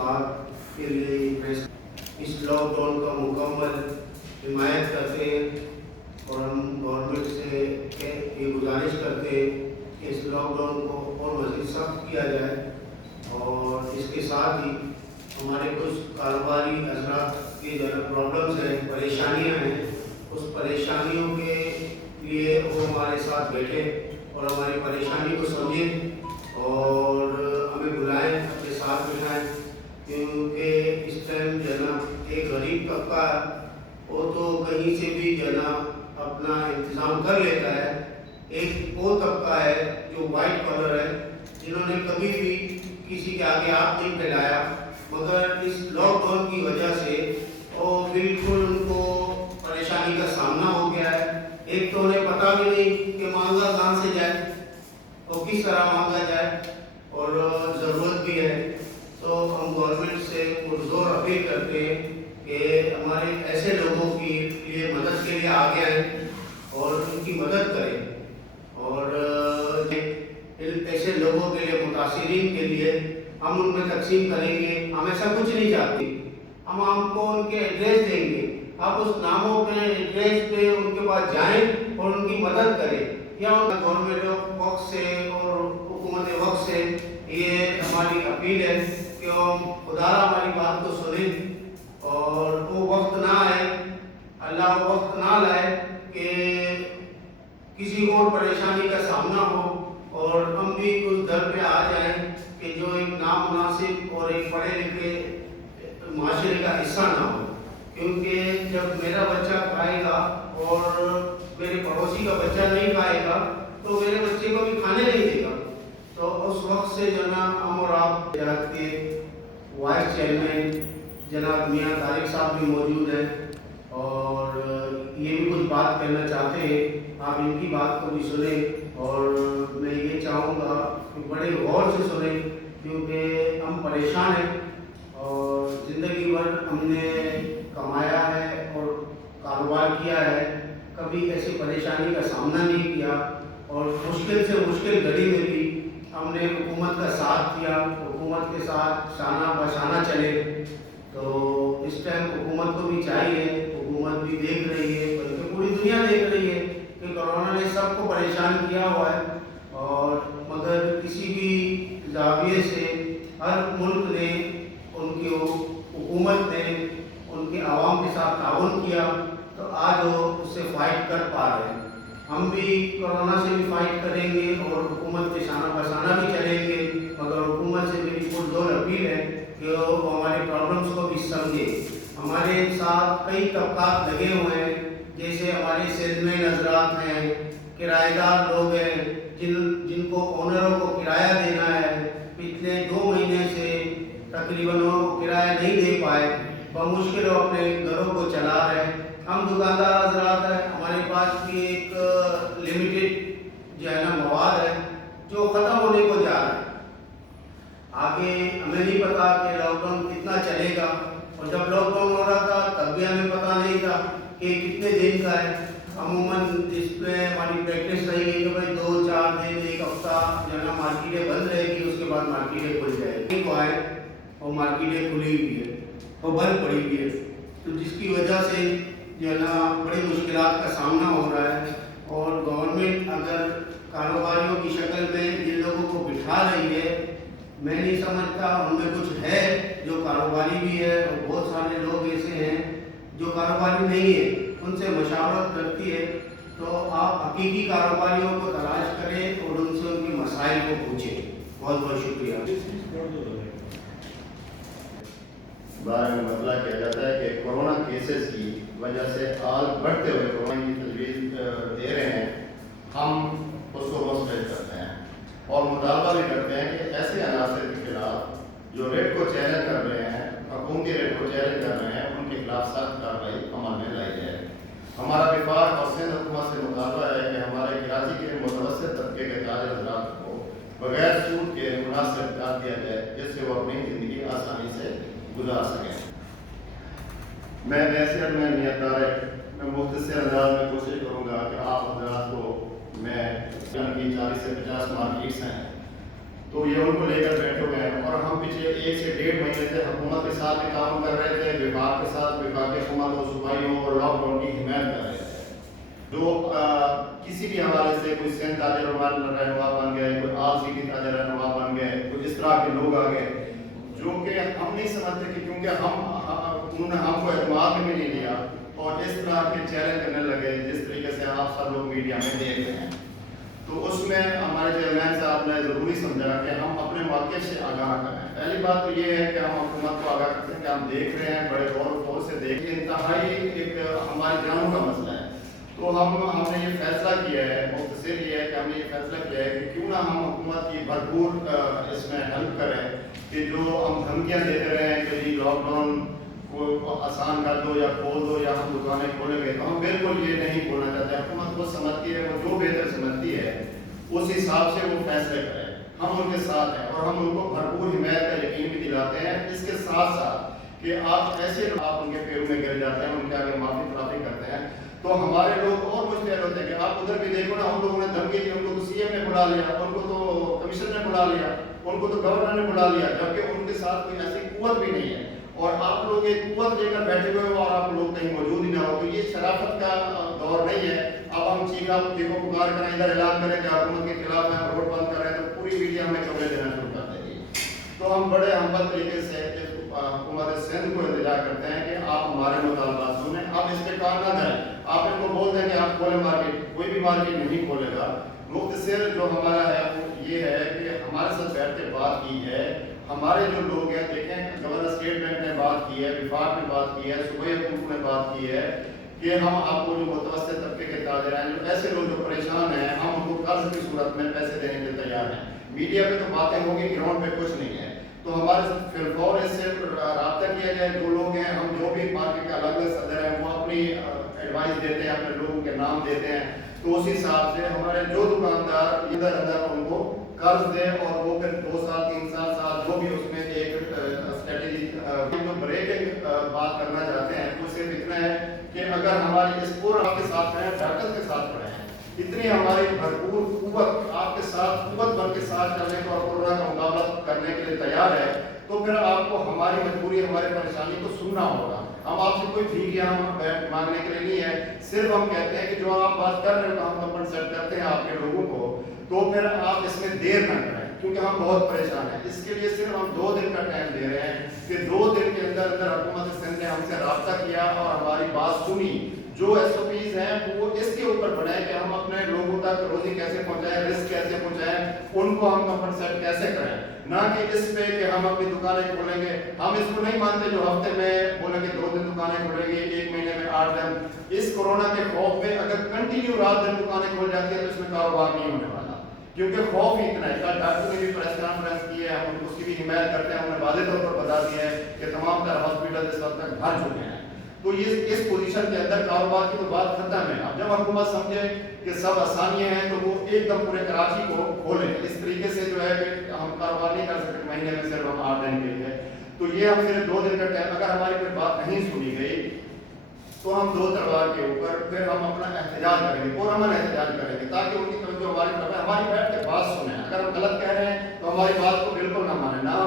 बात के लिए इस लॉकडाउन का मुकम्मल हिमायत करते हैं और हम गवर्नमेंट से ये गुजारिश करते हैं कि इस लॉकडाउन को और मज़ीद सख्त किया जाए और इसके साथ ही हमारे कुछ कारोबारी हज़रात के जो प्रॉब्लम्स हैं, परेशानियां हैं, उस परेशानियों के लिए वो हमारे साथ बैठे और हमारी परेशानी को समझें और हमें बुलाएं, अपने साथ बिठाएं, क्योंकि इस टाइम जो है ना एक गरीब तबका वो तो कहीं से भी जो है ना अपना इंतज़ाम कर लेता है। एक वो तबका है जो वाइट कलर है, जिन्होंने कभी भी किसी के आगे हाथ नहीं फैलाया, मगर इस लॉकडाउन की वजह से वो बिल्कुल उनको परेशानी का सामना हो गया है। एक तो उन्हें पता भी नहीं कि मांगा कहाँ से जाए और किस तरह मांगा जाए और ज़रूरत भी है। तो हम गवर्नमेंट से पुरजोर अपील करते हैं कि हमारे ऐसे लोगों की लिए मदद के लिए आगे आएँ और उनकी मदद करें और ऐसे लोगों के लिए, मुतासिरीन के लिए हम उनमें तकसीम करेंगे। हम ऐसा कुछ नहीं चाहते, हम आपको उनके एड्रेस देंगे, आप उस नामों पे, एड्रेस पे उनके पास जाएं और उनकी मदद करें। या उनका गवर्नमेंट वक्त से और हुकूमत वक्त से ये हमारी अपील है कि वो खुदारा हमारी बात को सुने और वो वक्त ना आए, अल्लाह वो वक्त ना लाए कि किसी और परेशानी का सामना हो और हम भी उस दर पे आ जाएं कि जो एक नामुनासिब और एक पढ़े लिखे माशरे का हिस्सा ना हो। क्योंकि जब मेरा बच्चा खाएगा और मेरे पड़ोसी का बच्चा नहीं खाएगा तो मेरे बच्चे को भी खाने नहीं देगा। तो उस वक्त से जनाब हम और आप के वाइस चेयरमैन जनाब मियाँ तारिक साहब भी मौजूद हैं और ये भी कुछ बात कहना चाहते हैं, आप इनकी बात को भी सुने और मैं ये चाहूँगा कि बड़े गौर से सुने, क्योंकि हम परेशान हैं और ज़िंदगी भर हमने कमाया है और कारोबार किया है, कभी ऐसी परेशानी का सामना नहीं किया और मुश्किल से मुश्किल घड़ी में भी हमने हुकूमत का साथ दिया, हुकूमत के साथ शाना बशाना चले। तो इस टाइम हुकूमत को भी चाहिए, हुकूमत भी देख रही है, बल्कि पूरी दुनिया देख रही है कि कोरोना ने सबको परेशान किया हुआ है और मगर किसी भी जाविये से हर मुल्क ने, उनकी हुकूमत ने उनके आवाम के साथ ताउन किया, तो आज वो उससे फाइट कर पा रहे हैं। हम भी कोरोना से भी फाइट करेंगे और हुकूमत के शाना बसाना भी चलेंगे, मगर हुकूमत से मेरी पुरजोर अपील है कि वो हमारे प्रॉब्लम्स को भी समझे। हमारे साथ कई तबकात लगे हुए हैं, जैसे हमारे सेल्समैन हजरात हैं, किराएदार लोग हैं जिनको ओनरों को किराया देना है, पिछले 2 महीने से तकरीबन वो किराया नहीं दे पाए, बमुश्किल अपने घरों को चला रहे हैं। हम दुकानदार हजरात हैं, हमारे पास भी एक लिमिटेड जो है ना मवाद है जो ख़त्म होने को जा रहा है। आगे हमें नहीं पता कि लॉकडाउन कितना चलेगा और जब लॉकडाउन हो रहा था तब भी हमें पता नहीं था कि कितने दिन का है। अमूमन जिसमें हमारी प्रैक्टिस रही है कि भाई 2-4 दिन, एक हफ्ता जो है ना मार्केटें बंद रहेगी, उसके बाद मार्केटें खुल जाएगी। वो आए और मार्केटें खुली हुई है, वो बंद पड़ी हुई है, तो जिसकी वजह से जो है ना बड़ी मुश्किलात का सामना हो रहा है। और गवर्नमेंट अगर कारोबारियों की शक्ल में जिन लोगों को बिठा रही है, मैं नहीं समझता उनमें कुछ है जो कारोबारी भी है और बहुत सारे लोग ऐसे हैं जो कारोबारी नहीं है, उनसे मशावरत करती है। तो आप हकीकी कारोबारियों को तलाश करें और उनसे उनके मसाइल को पूछें। बहुत बहुत शुक्रिया। बारे में मतला किया जाता है कि कोरोना केसेस की वजह से आज बढ़ते हुए कोरोना की तजवीज़ दे रहे हैं, हम उसको मुस्तरद करते हैं और मुतालबा भी करते हैं कि ऐसे अनासर के खिलाफ जो रेट को चैलेंज कर रहे हैं, हुकूमती रेट को चैलेंज कर रहे हैं, उनके खिलाफ सख्त कार्रवाई अमल में लाई जाए। हमारा विफाक और सिंध हुकूमत से मुतालबा है कि हमारे कराची के मुतवस्सित तबके के ताजिर हज़रात को बगैर सूद के मुनासिब इक़दार दिया जाए, जिससे वो अपनी ज़िंदगी आसानी से गुजार सकें। मैं हैसियत में नियतदार मैं मुख्तसर अंदाज में कोशिश करूँगा कि आप हज़रात को मैं की 40 से 50 मार्केट्स हैं, तो ये उनको लेकर बैठे हुए हैं और हम पिछले 1 से 1.5 महीने से हुकूमत के साथ भी काम कर रहे थे, विभाग के साथ, विभागीय हुकूमत और सूबाइयों और लॉकडाउन की हिमायत कर रहे थे। जो किसी भी हवाले से कोई सिंध ताजर रहनुमा बन गए, कोई आल सिटी ताजर रहनुमा बन गए, कोई इस तरह के लोग आ गए जो कि हम नहीं समझते कि क्योंकि उन्होंने हमको एतमाद में भी नहीं लिया और इस तरह के चैलेंज करने लगे जिस तरीके से आप सब लोग मीडिया में देख रहे हैं। तो उसमें हमारे चेयरमैन साहब ने ज़रूरी समझा कि हम अपने मौके से आगाह करें। पहली बात तो ये है कि हम हुकूमत को आगाह करते हैं कि हम देख रहे हैं, बड़े गौर और से देख, इंतहाई एक हमारी जानों का मसला है। तो हमने ये फैसला किया है, मुख्तसर ये है कि हमने ये फैसला किया है कि क्यों ना हम हुकूमत की भरपूर इसमें हेल्प करें कि जो हम धमकियाँ देते रहे हैं कि जी लॉकडाउन को आसान कर दो या खोल दो या हम दुकानें खोलेंगे, तो हम बिल्कुल ये नहीं बोलना चाहते। हुकूमत वो समझती है, वो जो बेहतर समझती है उस हिसाब से वो फैसले करें। हम उनके साथ हैं और हम उनको भरपूर हिमायत का यकीन भी दिलाते हैं। इसके साथ साथ कि आप ऐसे आप उनके पैरों में गिर जाते हैं, उनके आगे माफी तलाफी करते हैं, तो हमारे लोग और मुश्किल होते हैं कि आप उधर भी देखो ना, उन लोगों ने धमकी दी, उनको तो सीएम ने बुला लिया, उनको तो कमिश्नर ने बुला लिया, उनको तो गवर्नर ने बुला लिया, जबकि उनके साथ कोई ऐसी कुव्वत भी नहीं है और आप लोग एक कुव्वत लेकर बैठे हुए हो और आप लोग कहीं मौजूद ही ना हो। तो ये शराफत का दौर नहीं है। अब हम चीखा चीखो पुकार करें, इधर ऐलान करें कि हुकूमत के खिलाफ हम रोड बंद कर रहे हैं, तो पूरी मीडिया हमें कवरेज देना शुरू कर देगी। तो हम बड़े हम्बल तरीके से हुकूमत सिंध को इंतजार करते हैं कि आप हमारे मुतालबात सुनें, आप इस पे काम ना करें। आप इनको बोल दें कि आप खोले मार्केट, कोई भी मार्केट नहीं खोलेगा। मुख्तसर जो हमारा है वो ये है कि हमारे साथ बैठ के बात की है, हमारे जो लोग हैं, देखें गवर्नर स्टेट बैंक ने बात की है, विभाग ने बात की है, सूबाई हुकूमत ने बात की है कि हम आपको जो मुतवस्सित तबके के ताजर हैं, जो ऐसे लोग जो परेशान हैं, हम उनको कर्ज की सूरत में पैसे देने के लिए तैयार हैं। मीडिया पे तो बातें होगी, ग्राउंड पे कुछ नहीं है। तो हमारे साथ फिलफौर इससे रब्ता किया जाए। जो लोग हैं, हम जो भी मार्केट के अलग अलग सदर हैं, वो अपनी एडवाइस देते हैं, अपने लोगों के नाम देते हैं, तो उस हिसाब से हमारे जो दुकानदार इधर अंदर उनको कर्ज दें और वो फिर 2 साल 3 साल जो भी उसमें एक स्ट्रेटेजी जो ब्रेकिंग बात करना चाहते हैं वो सिर्फ इतना है कि अगर हमारी इस पूरा आपके साथ हैं, डॉक्टर के साथ खड़े हैं, इतनी हमारी भरपूर कुव्वत आपके साथ कुव्वत बन के साथ चलने को और कोरोना का मुकाबला करने के लिए तैयार है, तो फिर आपको हमारी मजबूरी, हमारी परेशानी को सुनना होगा। हम आपसे कोई भीख यहाँ मांगने के लिए नहीं है, सिर्फ हम कहते हैं कि जो आप बात कर रहे हो तो हम कंपनसेट करते हैं आपके लोगों को, तो फिर आप इसमें देर न करें क्योंकि हम बहुत परेशान हैं। इसके लिए सिर्फ हम 2 दिन का टाइम दे रहे हैं कि 2 दिन के अंदर अंदर हुकूमत सिंध ने हमसे रब्ता किया और हमारी बात सुनी। जो SOPs हैं वो इसके ऊपर बनाए कि हम अपने लोगों तक रोजी कैसे पहुंचाएं, रिस्क कैसे पहुंचाएं, उनको हम कंपनसेट कैसे करें, ना कि इस पे कि हम अपनी दुकानें खोलेंगे। हम इसको नहीं मानते जो हफ्ते में बोलेंगे 2 दिन दुकानें खोलेंगे, 1 महीने में 8 दिन। इस कोरोना के खौफ में अगर कंटिन्यू रात दिन दुकानें खोल जाती है तो इसमें कारोबार नहीं होने वाला, क्योंकि खौफ ही इतना है। डॉक्टर ने भी प्रेस कॉन्फ्रेंस की है, हम उसकी भी हिमायत करते हैं। उन्होंने वादे तौर पर बता दिया है कि तमाम तरह हॉस्पिटल इस वक्त तक भर चुके हैं। तो ये इस पोजीशन के अंदर कारोबार की तो बात खत्म है। अब जब हुकूमत समझे कि सब आसानियां हैं तो वो एकदम पूरे कराची को खोलें। इस तरीके से जो है कि हम कारोबार नहीं कर सकते महीने में सिर्फ हम 8 दिन के लिए, तो ये हम सिर्फ 2 दिन का टाइम, अगर हमारी कोई बात नहीं सुनी गई तो हम 2 तलवार के ऊपर फिर हम अपना एहतजाज करेंगे, पुरअमन एहतजाज करेंगे, ताकि उनकी तवज्जो हमारी तरफ है, हमारी बैठ के बात सुने। अगर हम गलत कह रहे हैं तो हमारी बात को बिल्कुल ना माने, ना